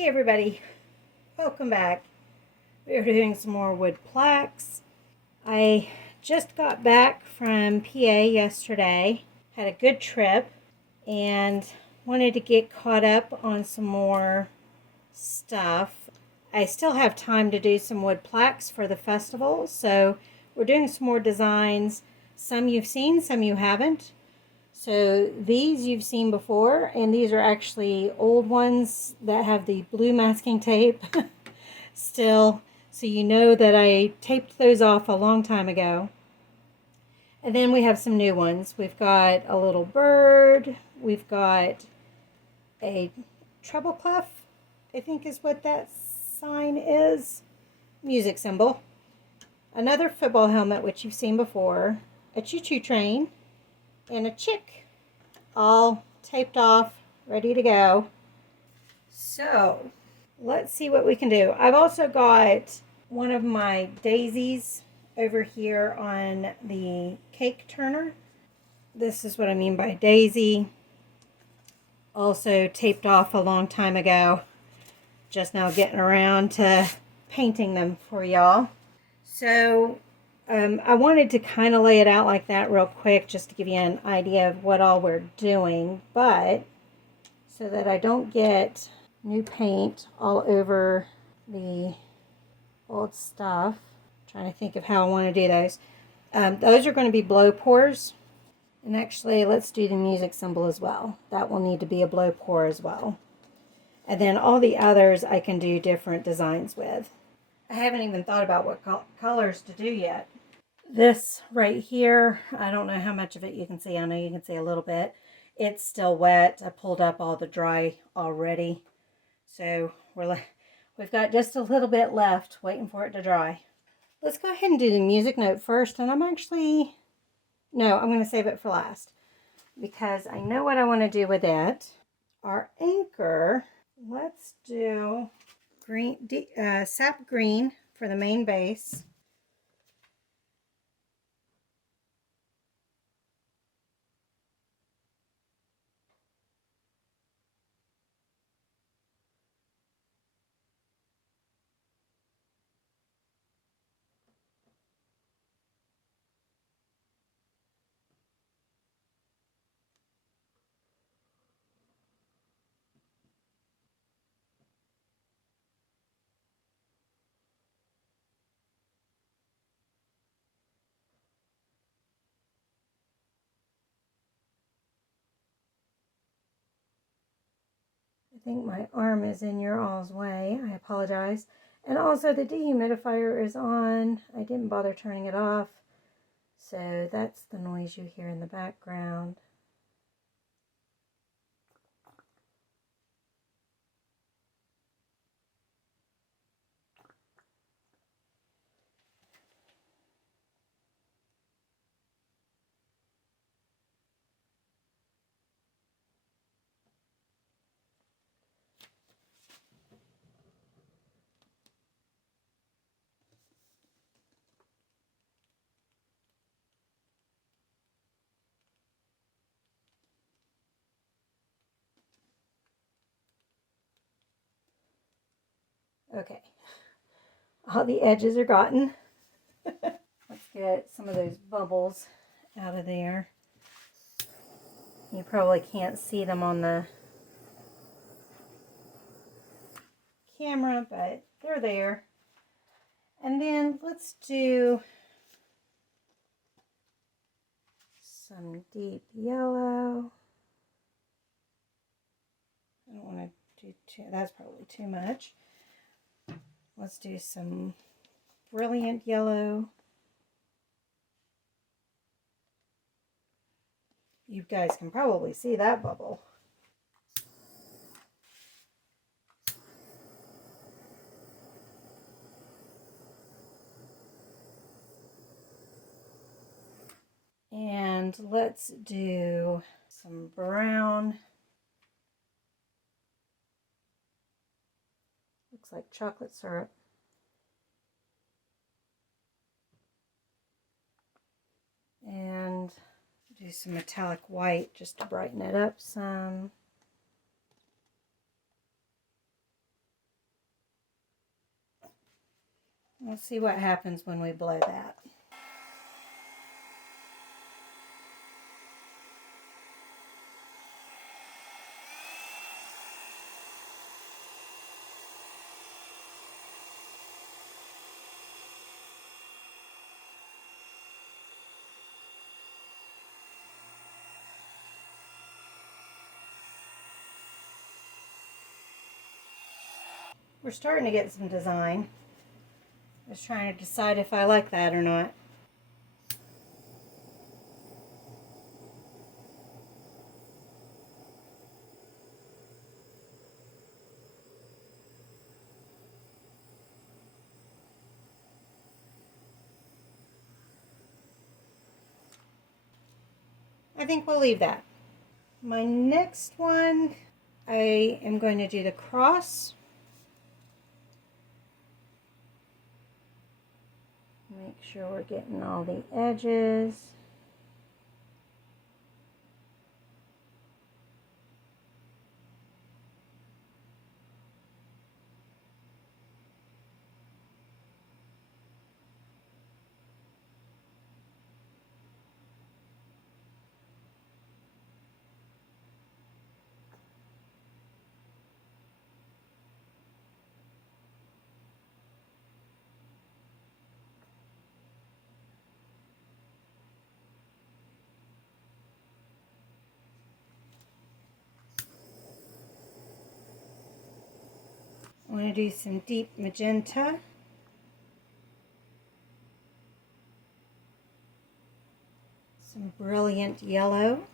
Hey everybody, welcome back. We're doing some more wood plaques. I just got back from PA yesterday, had a good trip, and wanted to get caught up on some more stuff. I still have time to do some wood plaques for the festival, so we're doing some more designs. Some you've seen, some you haven't. So these you've seen before, and these are actually old ones that have the blue masking tape still. So you know that I taped those off a long time ago. And then we have some new ones. We've got a little bird. We've got a treble clef, I think is what that sign is. Music symbol. Another football helmet, which you've seen before. A choo-choo train. And a chick, all taped off, ready to go. So let's see what we can do. I've also got one of my daisies over here on the cake turner. This is what I mean by daisy. Also taped off a long time ago. Just now getting around to painting them for y'all. So I wanted to kind of lay it out like that real quick just to give you an idea of what all we're doing, but so that I don't get new paint all over the old stuff. I'm trying to think of how I want to do those. Those are going to be blow pours. And actually, let's do the music symbol as well. That will need to be a blow pour as well. And then all the others I can do different designs with. I haven't even thought about what colors to do yet. This right here, I don't know how much of it you can see. I know you can see a little bit. It's still wet. I pulled up all the dry already. So we've got just a little bit left waiting for it to dry. Let's go ahead and do the music note first. And I'm going to save it for last because I know what I want to do with it. Our anchor, let's do green, sap green for the main base. I think my arm is in your all's way. I apologize. And also the dehumidifier is on. I didn't bother turning it off. So that's the noise you hear in the background. Okay, all the edges are gotten. Let's get some of those bubbles out of there. You probably can't see them on the camera, but they're there. And then let's do some deep yellow. I don't want to do too, that's probably too much. Let's do some brilliant yellow. You guys can probably see that bubble. And let's do some brown. Looks like chocolate syrup. And do some metallic white just to brighten it up some. We'll see what happens when we blow that. We're starting to get some design. Just trying to decide if I like that or not. I think we'll leave that. My next one, I am going to do the cross. Make sure we're getting all the edges. I want to do some deep magenta. Some brilliant yellow.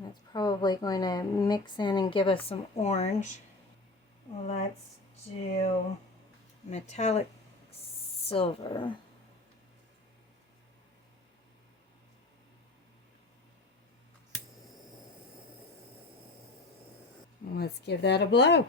That's probably going to mix in and give us some orange. Well, let's do metallic silver. Let's give that a blow.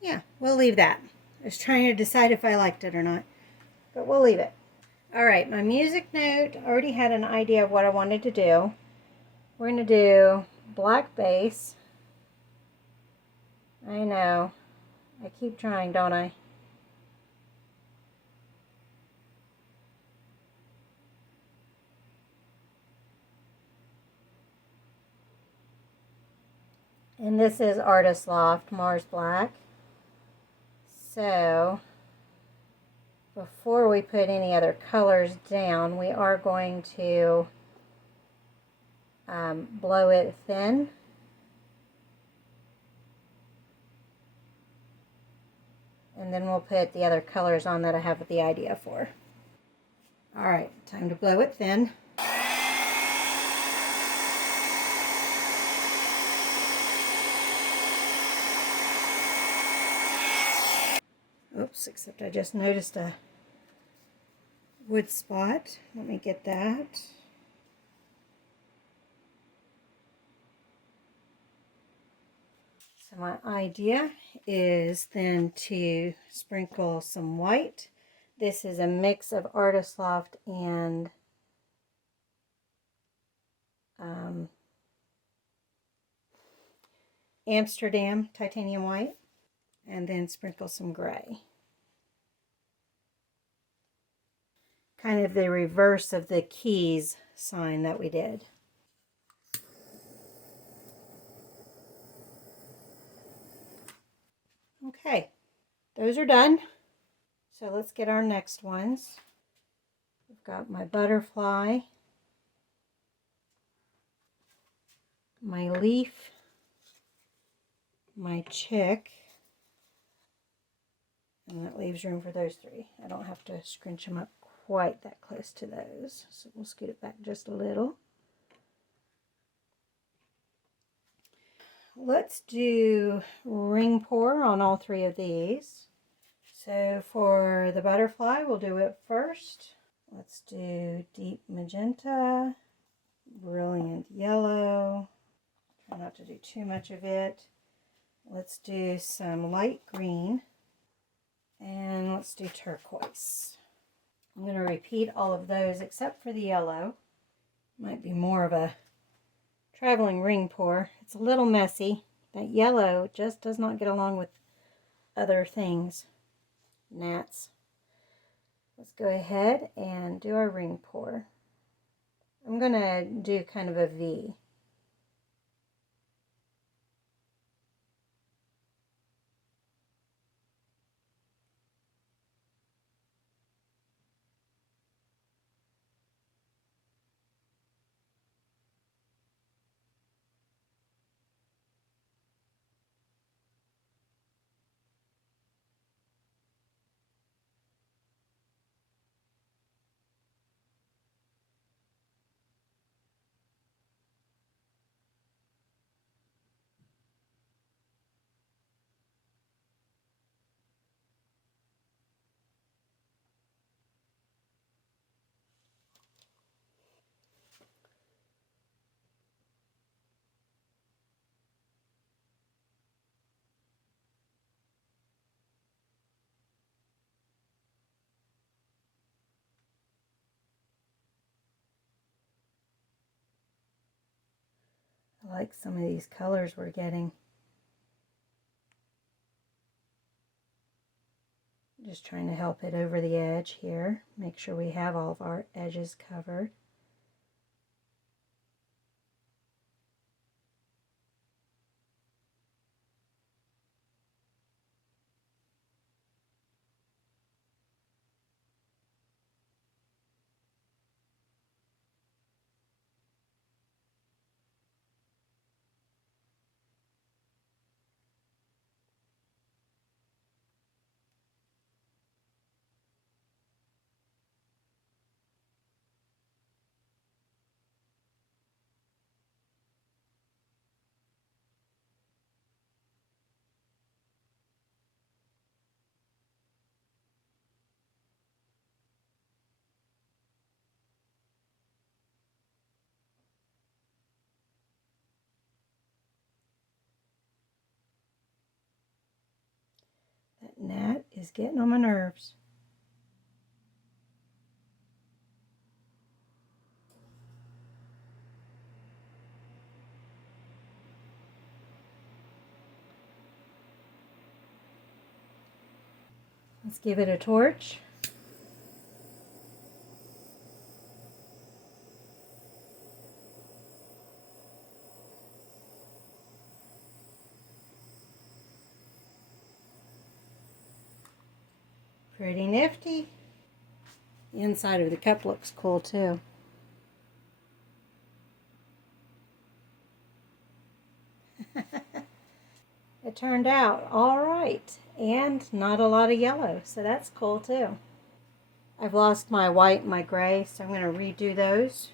Yeah, we'll leave that. I was trying to decide if I liked it or not, but we'll leave it. All right, my music note, I already had an idea of what I wanted to do. We're going to do black bass. I know. I keep trying, don't I? And this is Artist Loft Mars Black. So, before we put any other colors down, we are going to blow it thin. And then we'll put the other colors on that I have the idea for. Alright, time to blow it thin. Oops, except I just noticed a wood spot. Let me get that. So my idea is then to sprinkle some white. This is a mix of Artist Loft and Amsterdam titanium white, and then sprinkle some gray. Kind of the reverse of the keys sign that we did. Okay, those are done. So let's get our next ones. I've got my butterfly, my leaf, my chick, and that leaves room for those three. I don't have to scrunch them up quite that close to those, so we'll scoot it back just a little. Let's do ring pour on all three of these. So for the butterfly, we'll do it first. Let's do deep magenta, brilliant yellow. Try not to do too much of it. Let's do some light green. And let's do turquoise. I'm going to repeat all of those except for the yellow. Might be more of a traveling ring pour. It's a little messy. That yellow just does not get along with other things. Gnats. Let's go ahead and do our ring pour. I'm going to do kind of a V. I like some of these colors we're getting. Just trying to help it over the edge here. Make sure we have all of our edges covered. That gnat is getting on my nerves. Let's give it a torch. Pretty nifty. The inside of the cup looks cool too. It turned out all right, and not a lot of yellow, so that's cool too. I've lost my white and my gray, so I'm going to redo those.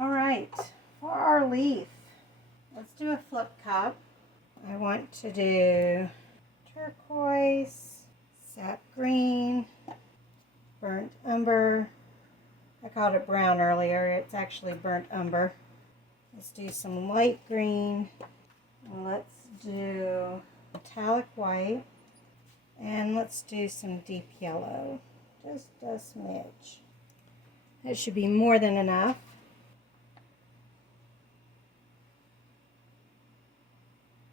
All right, for our leaf, let's do a flip cup. I want to do turquoise, sap green, burnt umber. I called it brown earlier. It's actually burnt umber. Let's do some light green. Let's do metallic white. And let's do some deep yellow. Just a smidge. That should be more than enough.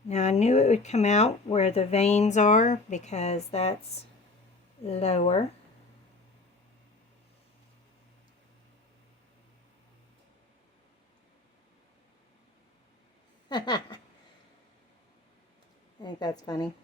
Now I knew it would come out where the veins are because that's lower. I think that's funny.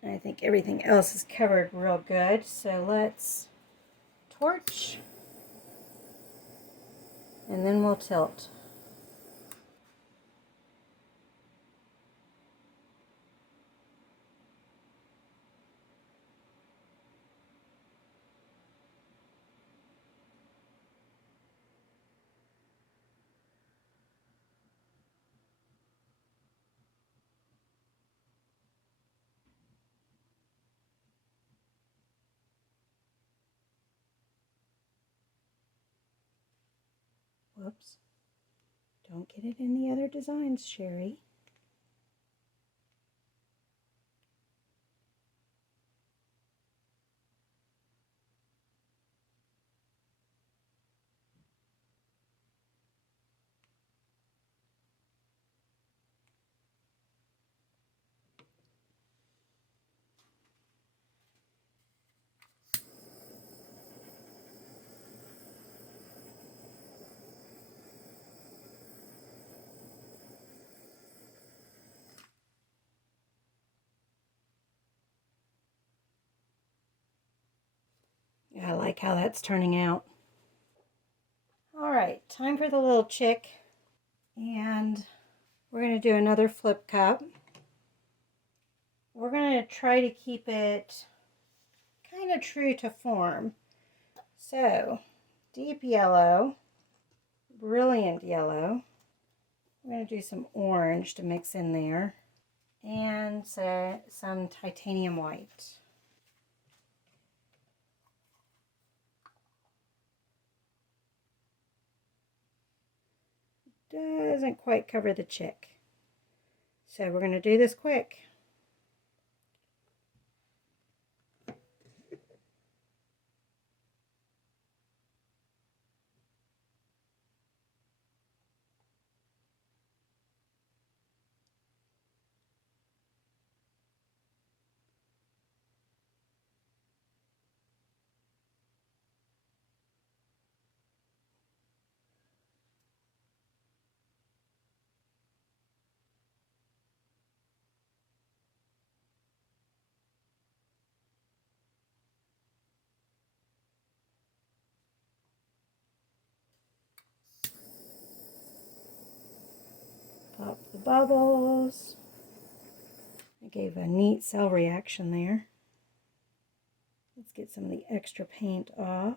I think everything else is covered real good, so let's torch. and then we'll tilt. Whoops. Don't get it in the other designs, Sherry. I like how that's turning out. All right, time for the little chick. And we're going to do another flip cup. We're going to try to keep it kind of true to form. So, deep yellow, brilliant yellow. I'm going to do some orange to mix in there. And some titanium white. Doesn't quite cover the chick. So we're going to do this quick. Pop the bubbles. I gave a neat cell reaction there. Let's get some of the extra paint off.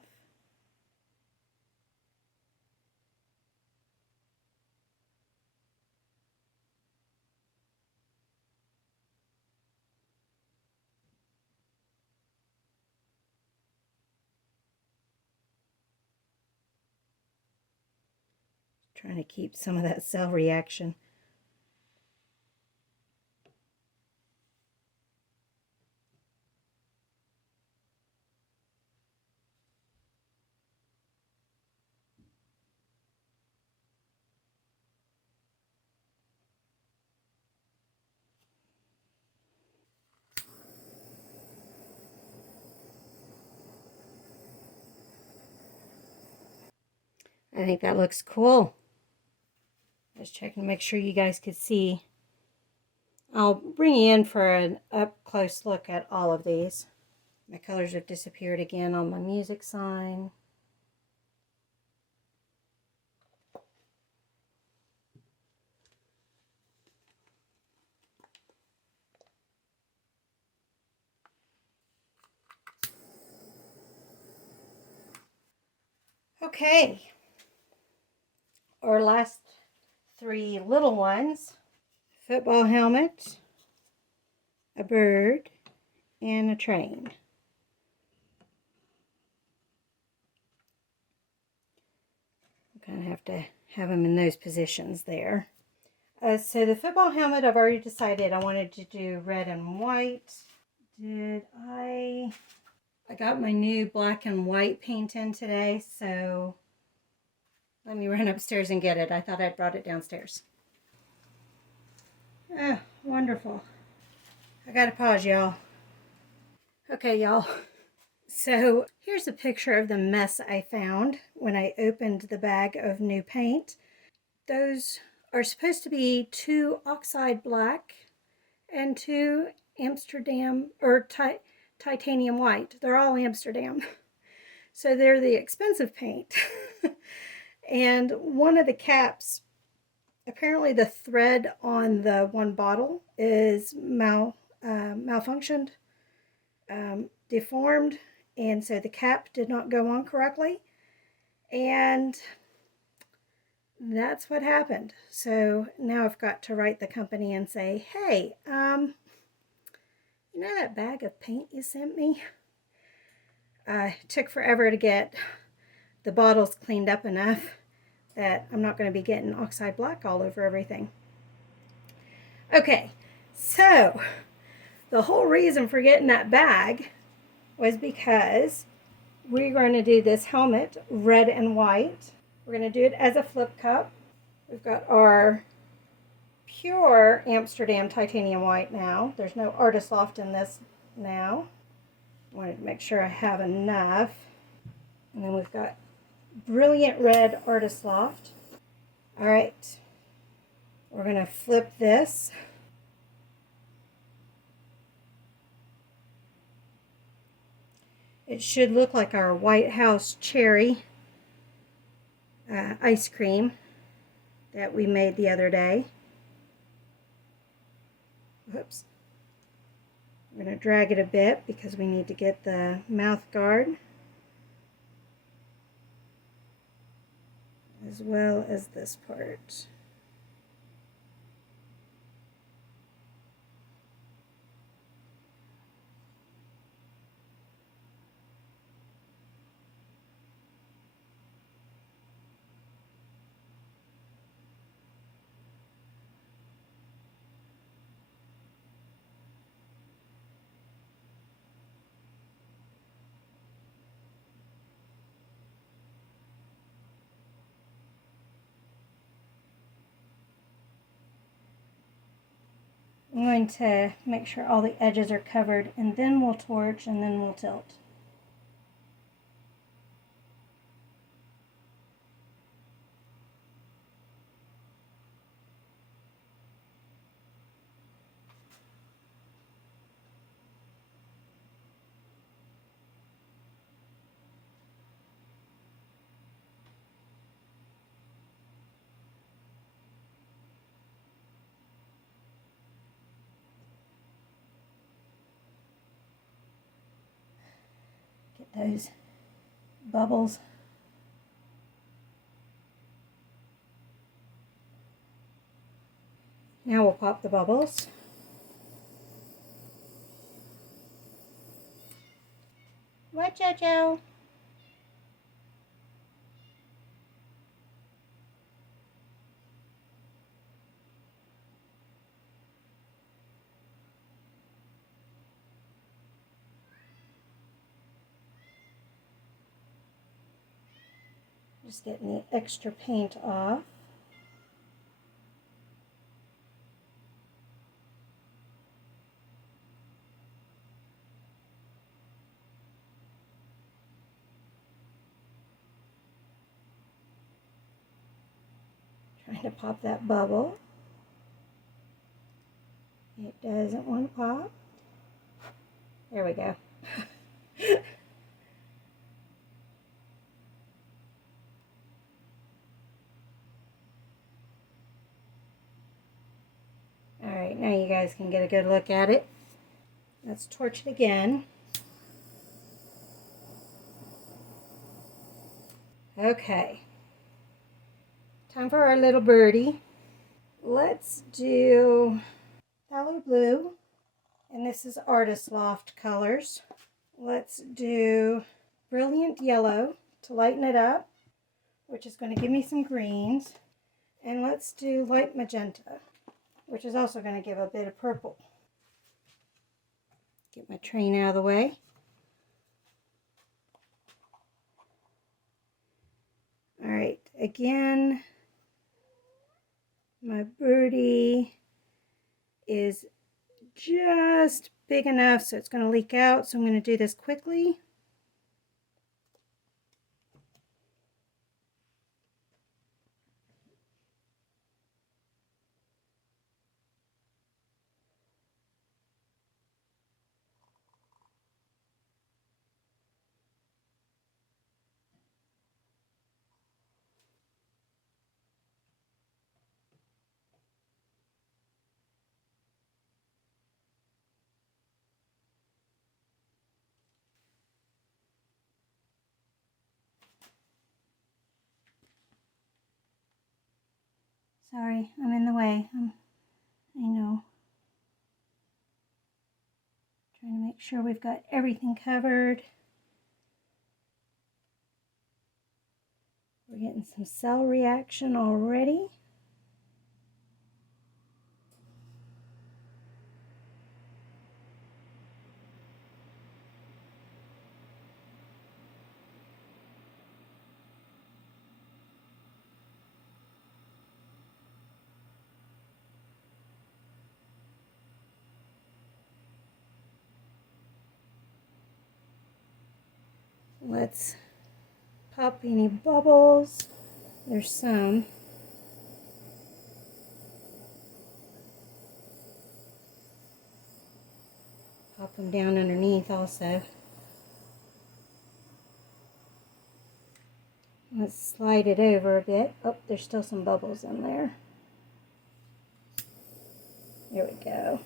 Trying to keep some of that cell reaction. I think that looks cool. Just checking to make sure you guys could see. I'll bring you in for an up-close look at all of these. My colors have disappeared again on my music sign. Okay, our last three little ones. Football helmet, a bird, and a train. Kind of have to have them in those positions there. So the football helmet, I've already decided I wanted to do red and white. I got my new black and white paint in today, so let me run upstairs and get it. I thought I'd brought it downstairs. Oh, wonderful. I gotta pause, y'all. Okay, y'all. So here's a picture of the mess I found when I opened the bag of new paint. Those are supposed to be 2 oxide black and 2 Amsterdam or titanium white. They're all Amsterdam. So they're the expensive paint. And one of the caps, apparently the thread on the one bottle is malfunctioned, deformed, and so the cap did not go on correctly. And that's what happened. So now I've got to write the company and say, hey, you know that bag of paint you sent me? It took forever to get the bottles cleaned up enough that I'm not going to be getting oxide black all over everything. Okay, so the whole reason for getting that bag was because we're going to do this helmet red and white. We're going to do it as a flip cup. We've got our pure Amsterdam titanium white now. There's no Artist Loft in this now. I wanted to make sure I have enough. And then we've got brilliant red Artist Loft. All right, we're going to flip this. It should look like our White House cherry ice cream that we made the other day. Whoops. I'm going to drag it a bit because we need to get the mouth guard as well as this part. I'm going to make sure all the edges are covered, and then we'll torch, and then we'll tilt. Get those bubbles. Now we'll pop the bubbles. What, Jojo? Just getting the extra paint off. Trying to pop that bubble. It doesn't want to pop. There we go. Alright, now you guys can get a good look at it. Let's torch it again. Okay. Time for our little birdie. Let's do phthalo blue, and this is Artist Loft colors. Let's do brilliant yellow to lighten it up, which is going to give me some greens. And let's do light magenta, which is also going to give a bit of purple. Get my train out of the way. All right, again, my birdie is just big enough so it's going to leak out, so I'm going to do this quickly. Sorry, I'm in the way. I know. Trying to make sure we've got everything covered. We're getting some cell reaction already. Let's pop any bubbles. There's some. Pop them down underneath also. Let's slide it over a bit. Oh, there's still some bubbles in there. There we go.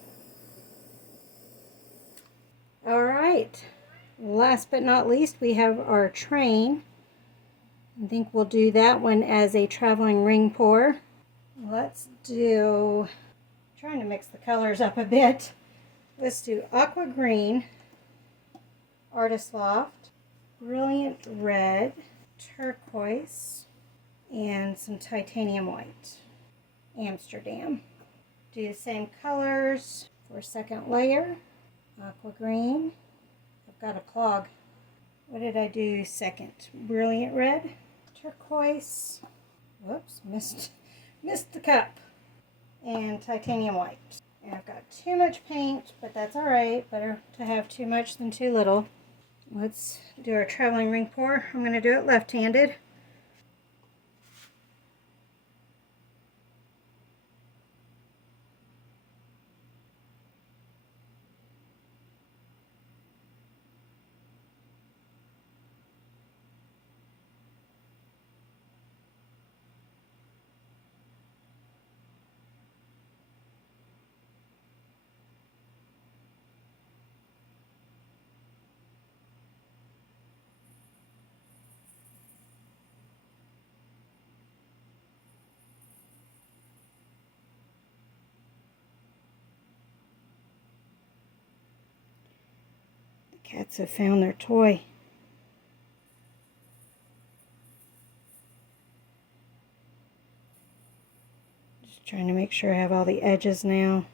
All right. Last but not least, we have our train. I think we'll do that one as a traveling ring pour. Let's do, trying to mix the colors up a bit. Let's do aqua green, Artist Loft, brilliant red, turquoise, and some titanium white, Amsterdam. Do the same colors for a second layer. Aqua green. I've got a clog. What did I do second? Brilliant red, turquoise. Whoops, missed the cup. And titanium white. And I've got too much paint, but that's all right. Better to have too much than too little. Let's do our traveling ring pour. I'm going to do it left-handed. Cats have found their toy. Just trying to make sure I have all the edges now.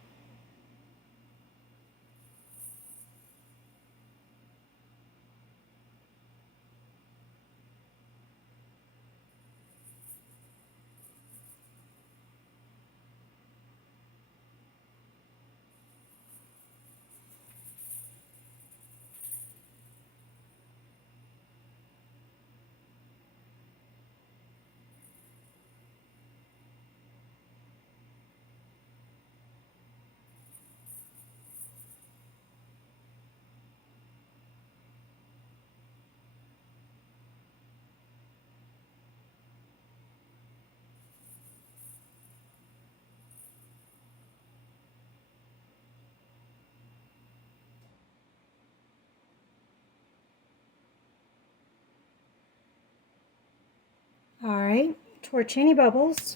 All right, torch any bubbles.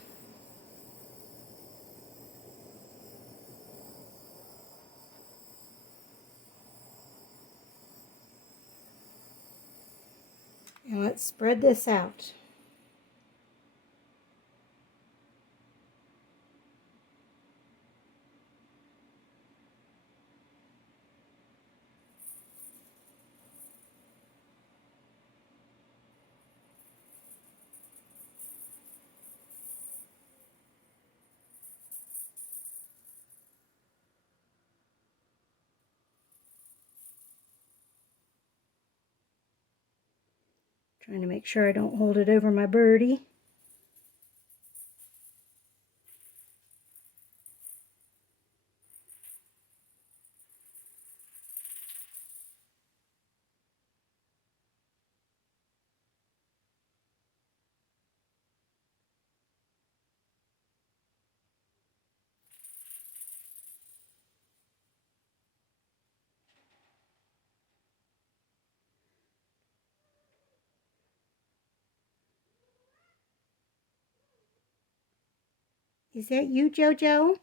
And let's spread this out. Trying to make sure I don't hold it over my birdie. Is that you, Jojo?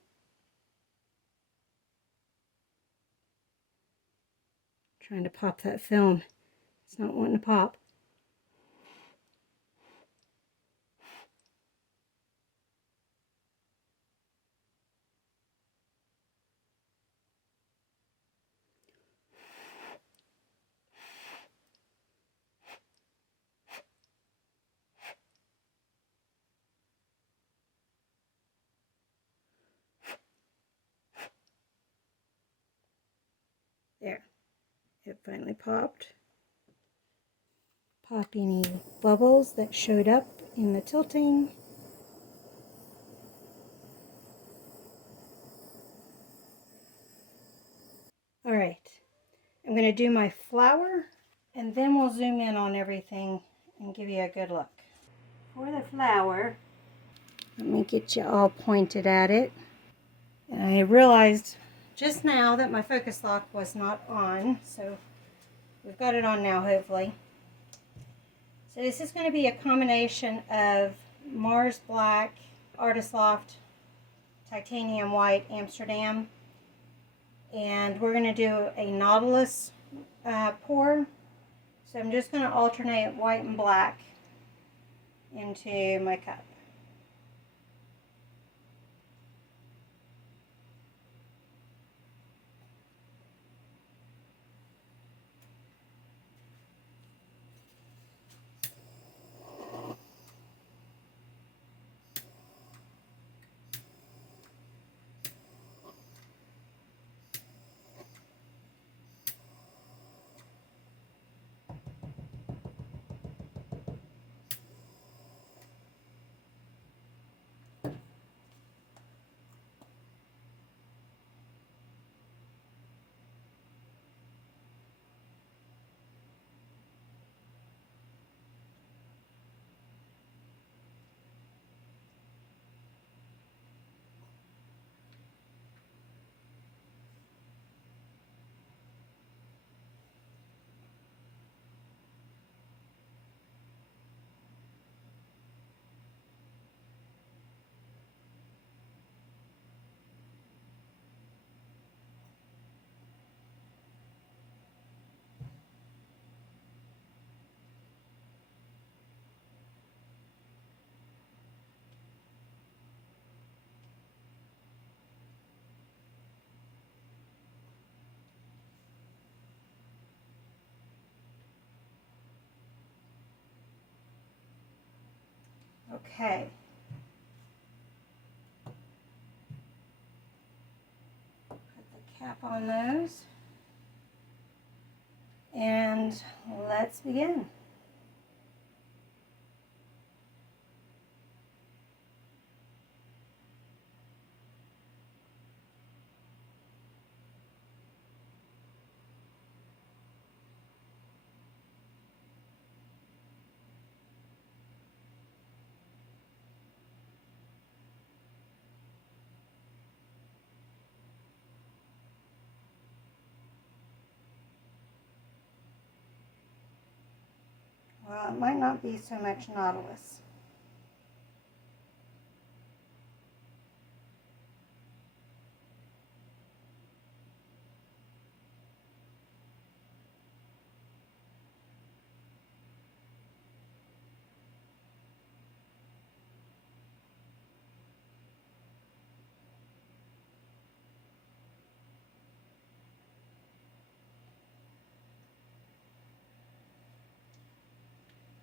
Trying to pop that film. It's not wanting to pop. There, it finally popped. Pop any bubbles that showed up in the tilting. All right, I'm going to do my flower and then we'll zoom in on everything and give you a good look. For the flower, let me get you all pointed at it. And I realized just now that my focus lock was not on, so we've got it on now, hopefully. So this is going to be a combination of Mars Black, Artist Loft, Titanium White, Amsterdam, and we're going to do a Nautilus pour. So I'm just going to alternate white and black into my cup. Okay. Put the cap on those. And let's begin. Well, it might not be so much Nautilus.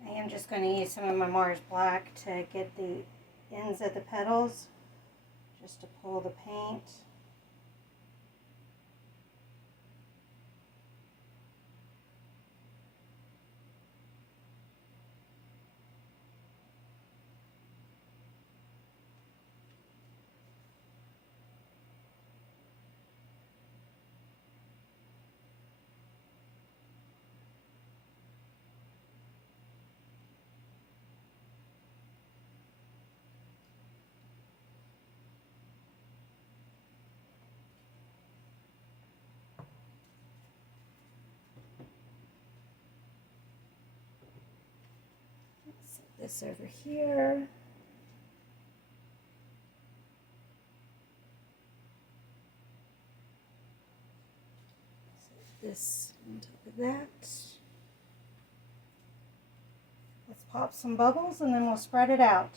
I am just going to use some of my Mars Black to get the ends of the petals, just to pull the paint. Set this over here. this on top of that. Let's pop some bubbles and then we'll spread it out.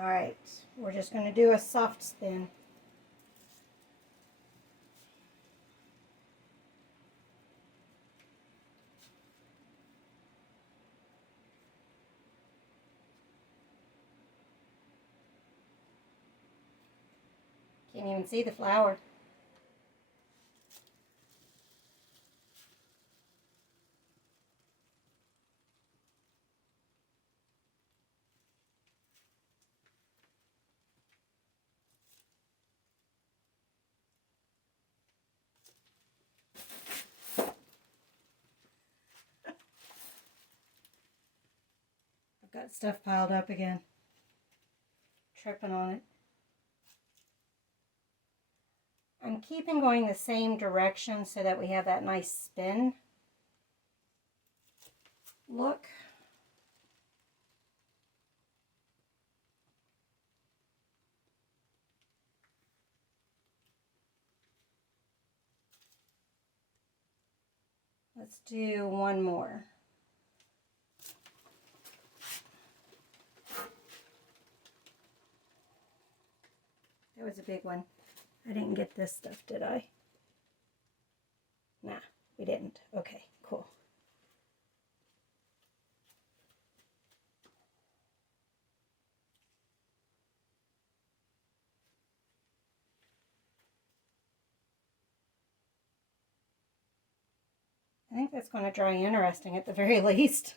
All right, we're just going to do a soft spin. Can't even see the flower. Got stuff piled up again. Tripping on it. I'm keeping going the same direction so that we have that nice spin look. Let's do one more. That was a big one. I didn't get this stuff, did I? Nah, we didn't. Okay, cool. I think that's going to dry interesting at the very least.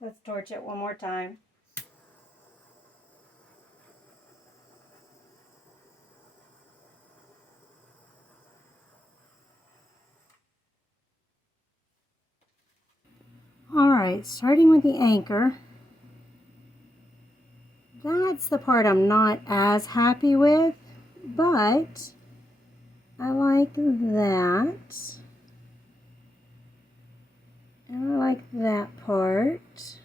Let's torch it one more time. Alright, starting with the anchor. That's the part I'm not as happy with, but I like that. And I like that part.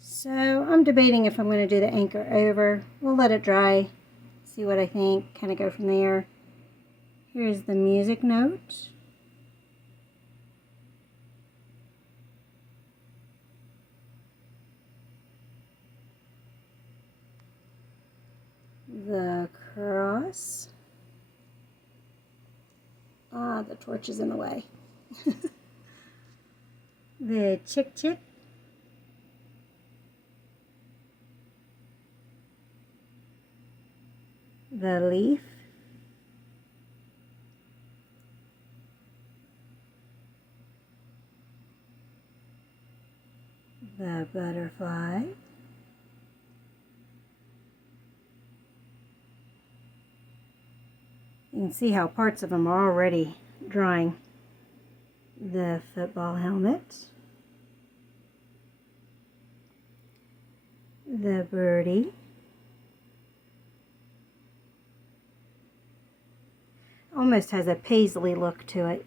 So I'm debating if I'm going to do the anchor over. We'll let it dry, see what I think, kind of go from there. Here's the music note. The cross. Ah, the torch is in the way. The chick chick. The leaf. The butterfly. You can see how parts of them are already drying. The football helmet. The birdie. Almost has a paisley look to it.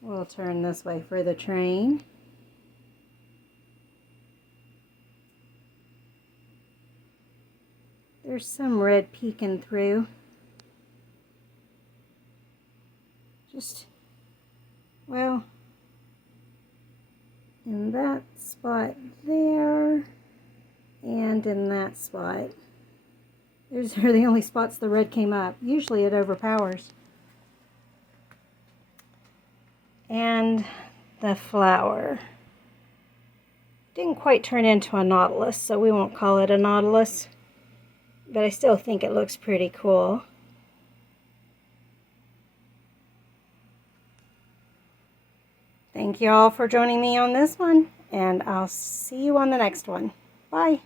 We'll turn this way for the train. There's some red peeking through. Just, well, in that spot there, and in that spot. Those are the only spots the red came up. Usually it overpowers. And the flower. Didn't quite turn into a nautilus, so we won't call it a nautilus. But I still think it looks pretty cool. Thank you all for joining me on this one, and I'll see you on the next one. Bye.